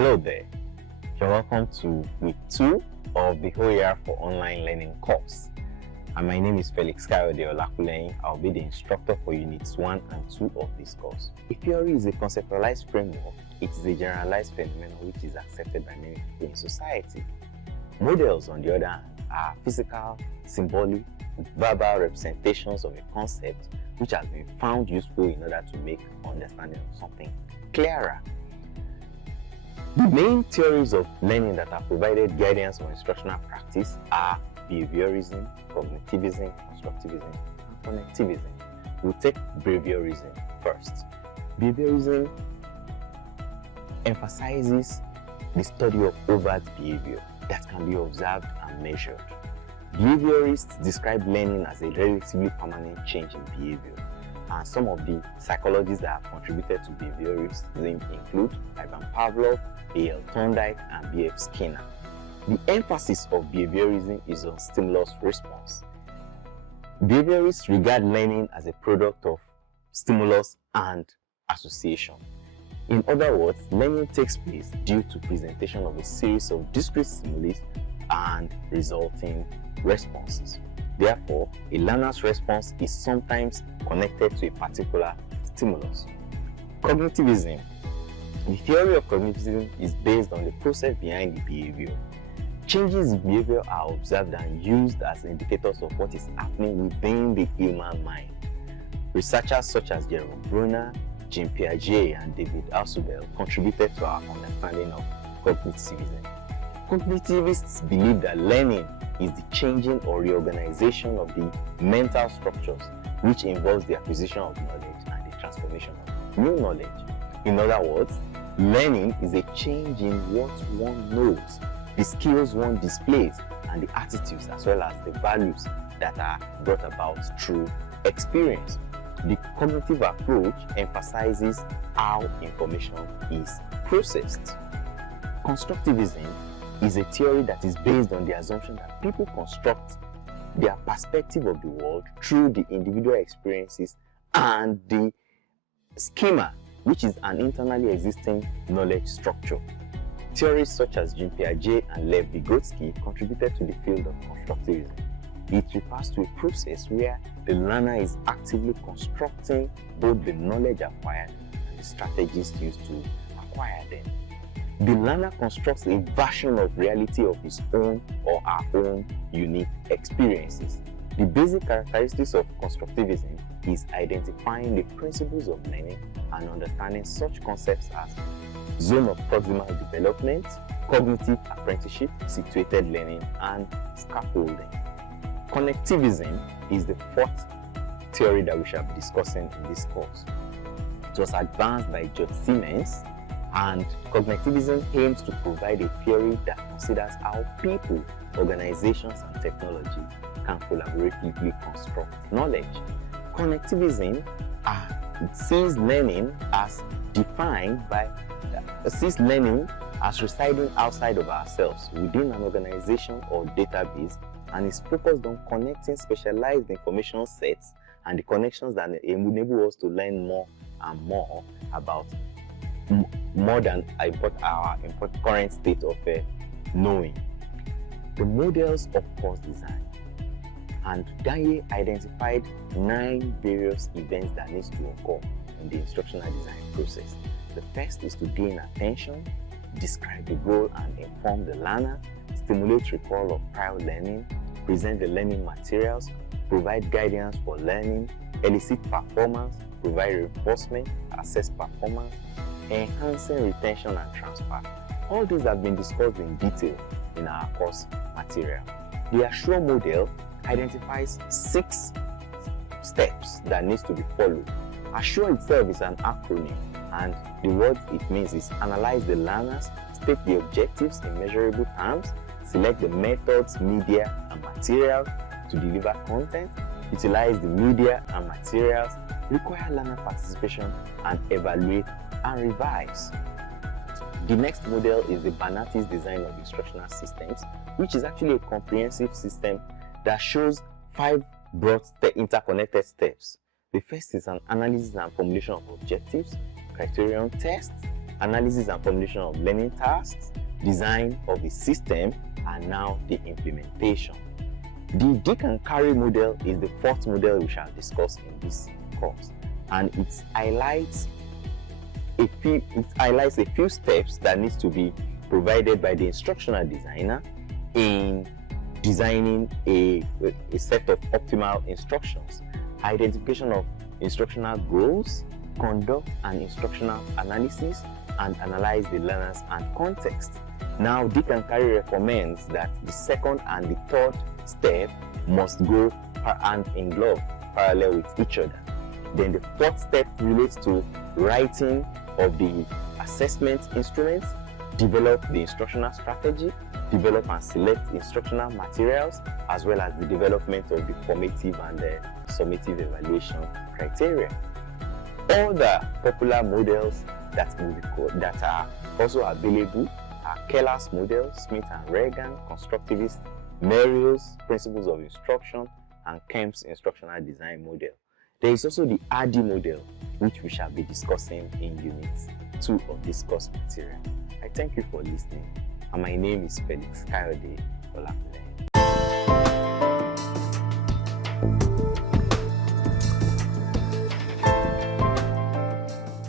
Hello there, you're welcome to week 2 of the OER for Online Learning course. And my name is Felix Kayode Olakuleyin. I'll be the instructor for units 1 and 2 of this course. A theory is a conceptualized framework. It is a generalized phenomenon which is accepted by many people in society. Models, on the other hand, are physical, symbolic, verbal representations of a concept which has been found useful in order to make understanding of something clearer. The main theories of learning that have provided guidance for instructional practice are behaviorism, cognitivism, constructivism, and connectivism. We'll take behaviorism first. Behaviorism emphasizes the study of overt behavior that can be observed and measured. Behaviorists describe learning as a relatively permanent change in behavior, and some of the psychologists that have contributed to behaviorism include Ivan Pavlov, A.L. Thorndike, and B.F. Skinner. The emphasis of behaviorism is on stimulus response. Behaviorists regard learning as a product of stimulus and association. In other words, learning takes place due to presentation of a series of discrete stimuli and resulting responses. Therefore, a learner's response is sometimes connected to a particular stimulus. Cognitivism. The theory of cognitivism is based on the process behind the behavior. Changes in behavior are observed and used as indicators of what is happening within the human mind. Researchers such as Jerome Bruner, Jean Piaget, and David Ausubel contributed to our understanding of cognitivism. Cognitivists believe that learning is the changing or reorganization of the mental structures, which involves the acquisition of knowledge and the transformation of new knowledge. In other words, learning is a change in what one knows, the skills one displays, and the attitudes as well as the values that are brought about through experience. The cognitive approach emphasizes how information is processed. Constructivism is a theory that is based on the assumption that people construct their perspective of the world through the individual experiences and the schema, which is an internally existing knowledge structure. Theories such as Jean Piaget and Lev Vygotsky contributed to the field of constructivism. It refers to a process where the learner is actively constructing both the knowledge acquired and the strategies used to acquire them. The learner constructs a version of reality of his own or her own unique experiences. The basic characteristics of constructivism is identifying the principles of learning and understanding such concepts as zone of proximal development, cognitive apprenticeship, situated learning, and scaffolding. Connectivism is the fourth theory that we shall be discussing in this course. It was advanced by George Siemens, and cognitivism aims to provide a theory that considers how people, organizations, and technology can collaboratively construct knowledge. Connectivism sees learning as residing outside of ourselves within an organization or database, and is focused on connecting specialized information sets and the connections that enable us to learn more and more about more than our current state of knowing. The models of course design. And Gagne identified 9 various events that needs to occur in the instructional design process. The first is to gain attention, describe the goal and inform the learner, stimulate recall of prior learning, present the learning materials, provide guidance for learning, elicit performance, provide reinforcement, assess performance, enhancing retention and transfer. All these have been discussed in detail in our course material. The Assure model identifies 6 steps that needs to be followed. Assure itself is an acronym, and the word it means is analyze the learners, state the objectives in measurable terms, select the methods, media, and materials to deliver content, utilize the media and materials, require learner participation, and evaluate and revise. The next model is the Banati's design of instructional systems, which is actually a comprehensive system that shows 5 broad interconnected steps. The first is an analysis and formulation of objectives, criterion tests, analysis and formulation of learning tasks, design of the system, and now the implementation. The Dick and Carey model is the fourth model we shall discuss in this course, and it highlights a few steps that needs to be provided by the instructional designer in designing a set of optimal instructions. Identification of instructional goals, conduct an instructional analysis, and analyze the learners and context. Now, Dick and Carey recommends that the second and the third step must go hand in glove, parallel with each other. Then the fourth step relates to writing of the assessment instruments, develop the instructional strategy, develop and select instructional materials, as well as the development of the formative and the summative evaluation criteria. All the popular models that are also available are Keller's model, Smith and Regan, Constructivist, Merrill's Principles of Instruction, and Kemp's Instructional Design model. There is also the Hardy model, which we shall be discussing in Unit 2 of this course material. I thank you for listening, and my name is Felix Kayode Olapile.